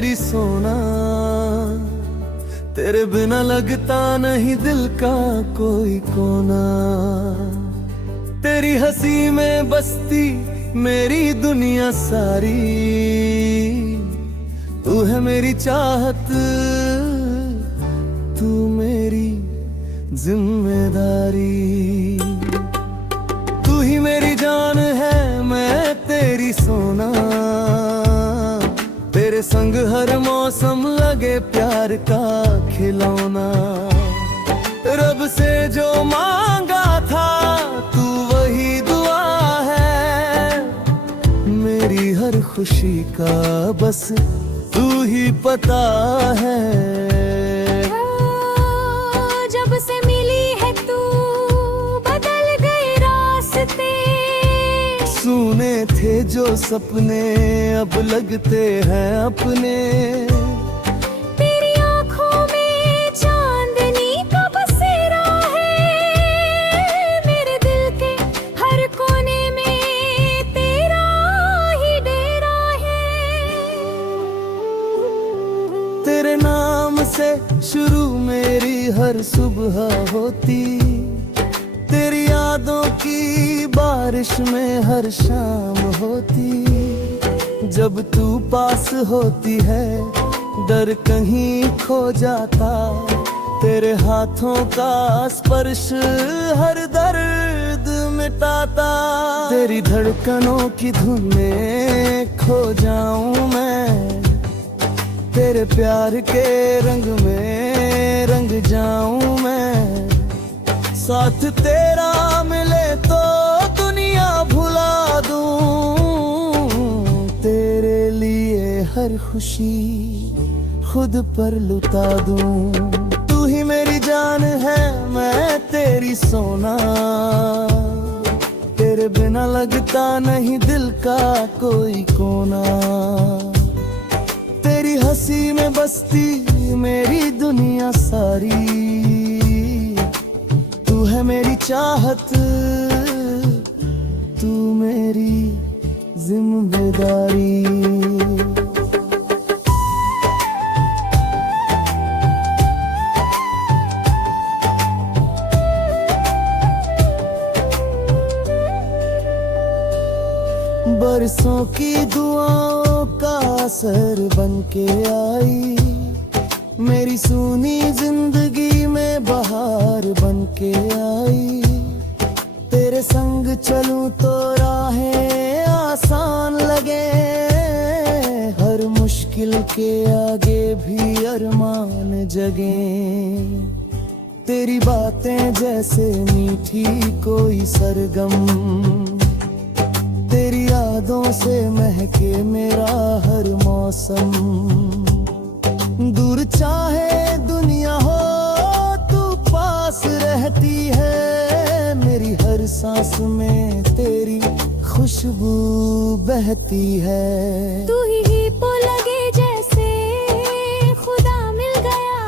मेरी सोना, तेरे बिना लगता नहीं दिल का कोई कोना। तेरी हंसी में बसती मेरी दुनिया सारी, तू है मेरी चाहत, तू मेरी जिम्मेदारी। तू ही मेरी जान है, मैं तेरी सोना, तेरे संग हर मौसम लगे प्यार का खिलौना। रब से जो मांगा था तू वही दुआ है, मेरी हर खुशी का बस तू ही पता है। जब से मिली है तू बदल गए रास्ते, सुने थे जो सपने अब लगते हैं अपने। तेरी आंखों में चांदनी का बसेरा है, मेरे दिल के हर कोने में तेरा ही डेरा है। तेरे नाम से शुरू मेरी हर सुबह होती, तेरी यादों की बारिश में हर शाम होती। जब तू पास होती है डर कहीं खो जाता, तेरे हाथों का स्पर्श हर दर्द मिटाता। तेरी धड़कनों की धुन में खो जाऊं मैं, तेरे प्यार के रंग में रंग जाऊं मैं। साथ तेरा मिले तो दुनिया भुला दूं, तेरे लिए हर खुशी खुद पर लुटा दूं। तू ही मेरी जान है, मैं तेरी सोना, तेरे बिना लगता नहीं दिल का कोई कोना। तेरी हंसी में बसती मेरी दुनिया सारी, तू है मेरी चाहत, तू मेरी जिम्मेदारी। बरसों की दुआओं का असर बन के आई, मेरी सूनी जिंदगी में बहार बन के आई। तेरे संग चलूं तो राहें आसान लगे, हर मुश्किल के आगे भी अरमान जगे। तेरी बातें जैसे मीठी कोई सरगम, तेरी यादों से महके मेरा हर मौसम। दूर चाहे दुनिया हो तू पास रहती है, मेरी हर सांस में तेरी खुशबू बहती है। तू ही पो लगे जैसे खुदा मिल गया,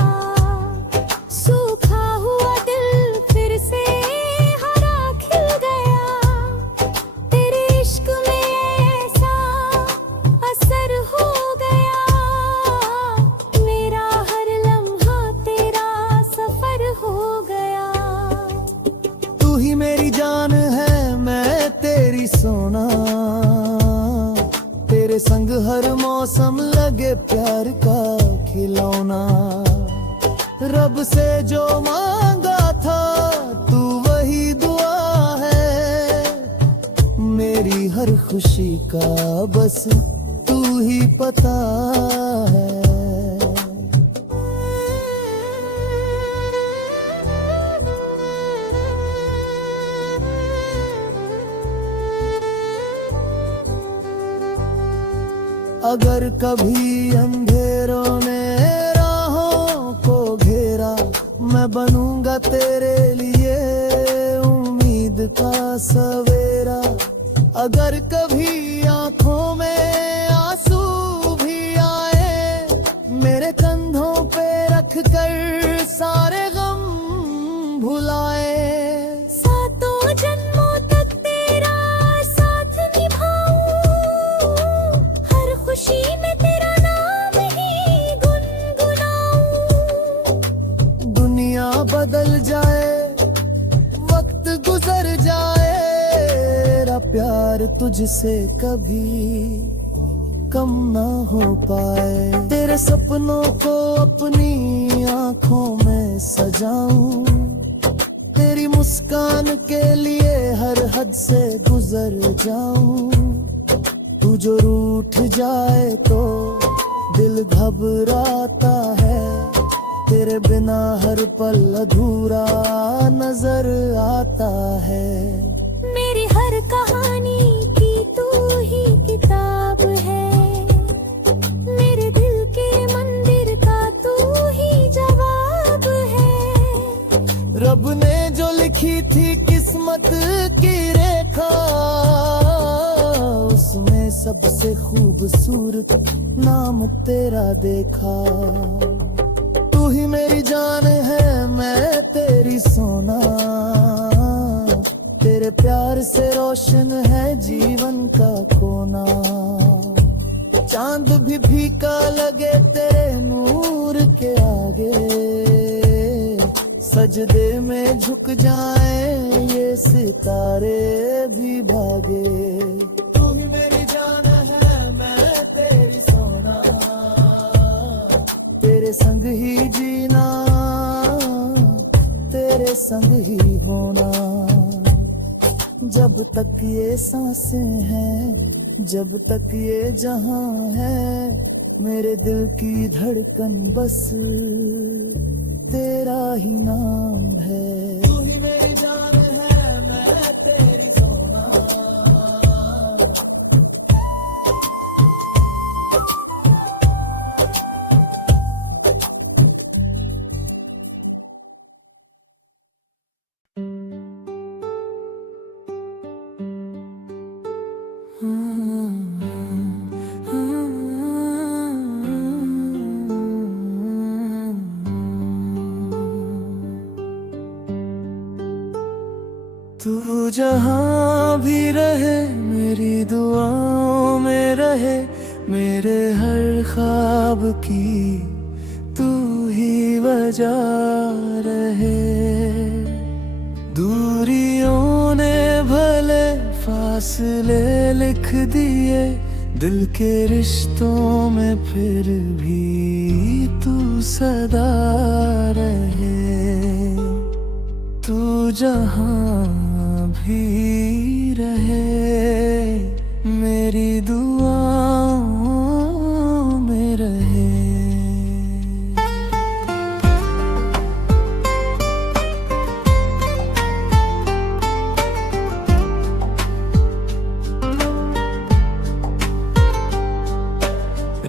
सूखा हुआ दिल फिर से हरा खिल गया। तेरे इश्क में ऐसा असर हो गया, मेरा हर लम्हा तेरा सफर हो गया। तू ही मेरी जान है, मैं तेरी सोना, तेरे संग हर मौसम लगे प्यार का खिलौना। रब से जो मांगा था तू वही दुआ है, मेरी हर खुशी का बस तू ही पता है। अगर कभी अंधेरों ने राहों को घेरा, मैं बनूंगा तेरे लिए उम्मीद का सवेरा। अगर कभी आंखों में आंसू भी आए, मेरे कंधों पे रख कर सारे गम भुलाए। सातों जन्मों तक तेरा साथ निभाऊं, हर खुशी में तेरा नाम ही तुझसे कभी कम ना हो पाए। तेरे सपनों को अपनी आंखों में सजाऊं, तेरी मुस्कान के लिए हर हद से गुजर जाऊं। तू जो रूठ जाए तो दिल घबराता है, तेरे बिना हर पल अधूरा नजर आता है। मेरी हर कहानी की तू ही किताब है, मेरे दिल के मंदिर का तू ही जवाब है। रब ने जो लिखी थी किस्मत की रेखा, उसमें सबसे खूबसूरत नाम तेरा देखा। तू ही मेरी जान है, मैं तेरी सोना, तेरे प्यार से रोशन है जीवन का कोना। चांद भी फीका लगे तेरे नूर के आगे, सजदे में झुक जाएं ये सितारे भी भागे। तू ही मेरी जान है, मैं तेरी सोना, तेरे संग ही जीना, तेरे संग ही होना। जब तक ये सांसें हैं, जब तक ये जहां है, मेरे दिल की धड़कन बस तेरा ही नाम है। तू ही मेरी जान है, मैं तेरी सोना। तू जहाँ भी रहे मेरी दुआओं में रहे, मेरे हर ख्वाब की तू ही वजह रहे। दूरियों ने भले फासले लिख दिए, दिल के रिश्तों में फिर भी तू सदा रहे। तू जहाँ भी रहे मेरी दुआओं में रहे।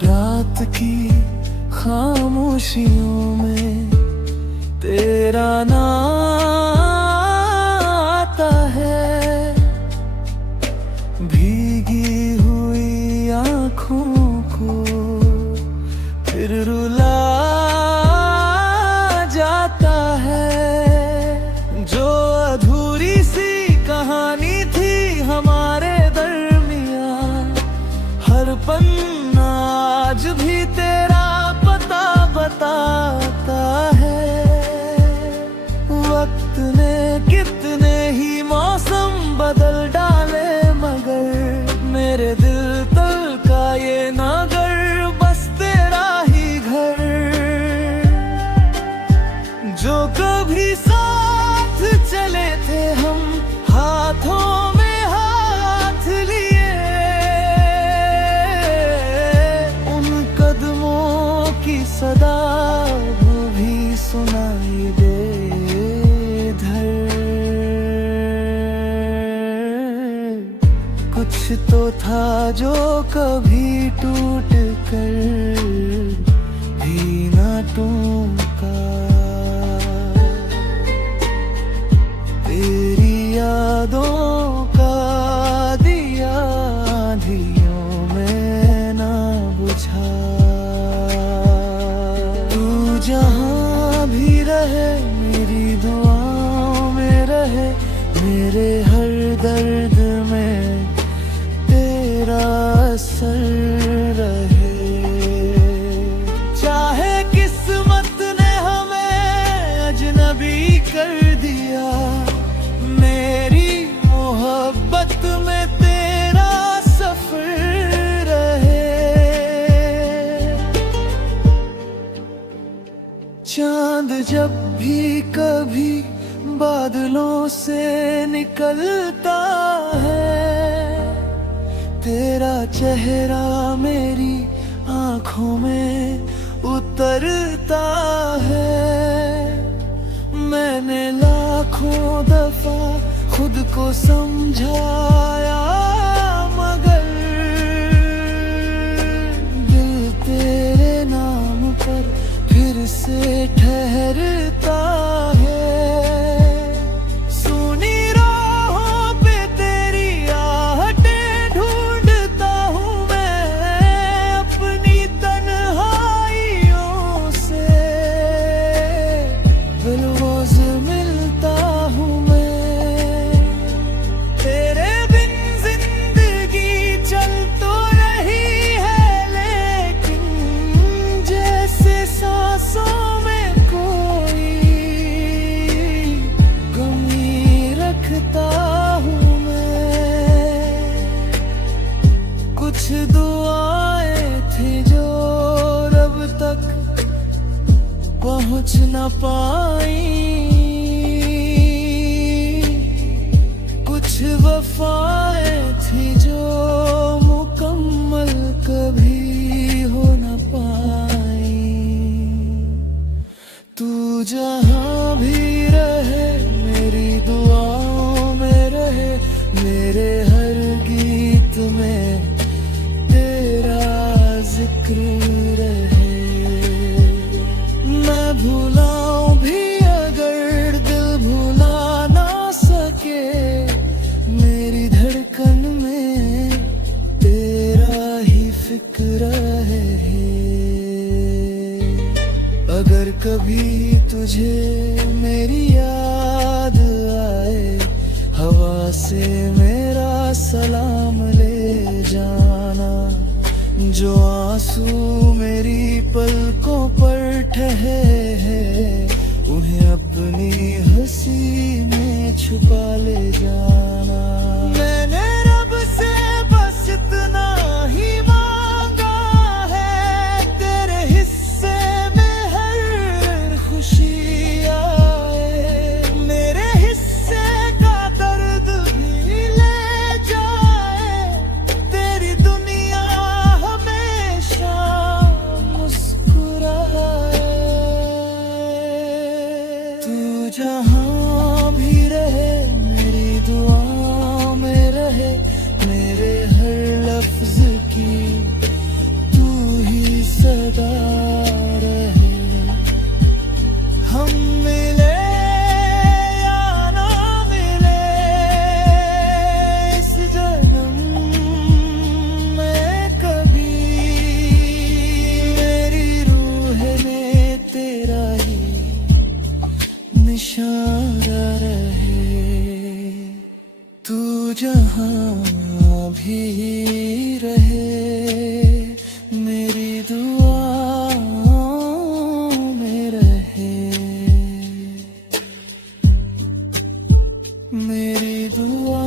रात की खामोशियों में तेरा नाम आता है, भीगी हुई आँखों को फिर रुला जाता है। जो अधूरी सी कहानी थी हमारे दरमियाँ, हर पन्ना आज भी तेरा पता बताता है। वक्त ने कितने ही मौसम बदल डाले, मगर मेरे दिल तल का ये नगर बस तेरा ही घर। जो कभी साथ चले थे हम, हाथों में हाथ लिए, उन कदमों की सदा भी सुनाई दे। कुछ तो था जो कभी टूट कर भी ना टूटा, तेरी यादों का दिया आँधियों में ना बुझा। तू जहाँ भी रहे मेरी दुआओं में रहे, मेरे हर दर्द में तेरा असर रहे। चाहे किस्मत ने हमें अजनबी कर दिया, मेरी मोहब्बत में तेरा जब भी कभी बादलों से निकलता है तेरा चेहरा मेरी आंखों में उतरता है। मैंने लाखों दफा खुद को समझाया मगर दिल तेरे नाम पर फिर से ठहरता है। सुनी राहों पे तेरी आहटें ढूंढता हूँ मैं अपनी तन्हाइयों से बिलवोज मिलता हूँ मैं। तेरे बिन जिंदगी चल तो रही है लेकिन जैसे सांसों में कोई कमी रखता हूँ मैं। कुछ दुआएं थी जो रब तक पहुँच न पाई, कुछ वफाएं थी जो मुकम्मल कभी हो न पाई। तू जहाँ भी रहे मेरी दुआओं में रहे, मेरे हर गीत में तेरा जिक्र रहे। मैं भुलाऊं भी अगर दिल भुला ना सके, मेरी धड़कन में तेरा ही फिक्र है। अगर कभी तुझे मेरी याद आए, हवा से मेरा सलाम ले जाना। जो आंसू मेरी पलकों पर ठहरे हैं उन्हें अपनी हंसी में छुपा ले जाना। मैंने रब से बस इतना ही मांगा है, तेरे हिस्से में हर खुशी आए, मेरे हिस्से का दर्द भी ले जाए। तेरी दुनिया हमेशा मुस्कुराए। तू जहाँ भी रहे मेरी दुआ में रहे, मेरे हर लफ्ज की तू ही सदा रहे। हम मिले या ना मिले इस जन्म में कभी, मेरी रूह में तेरा ही निशाना रहे। तू जहाँ भी रहे मेरी दुआओं में रहे, मेरी दुआ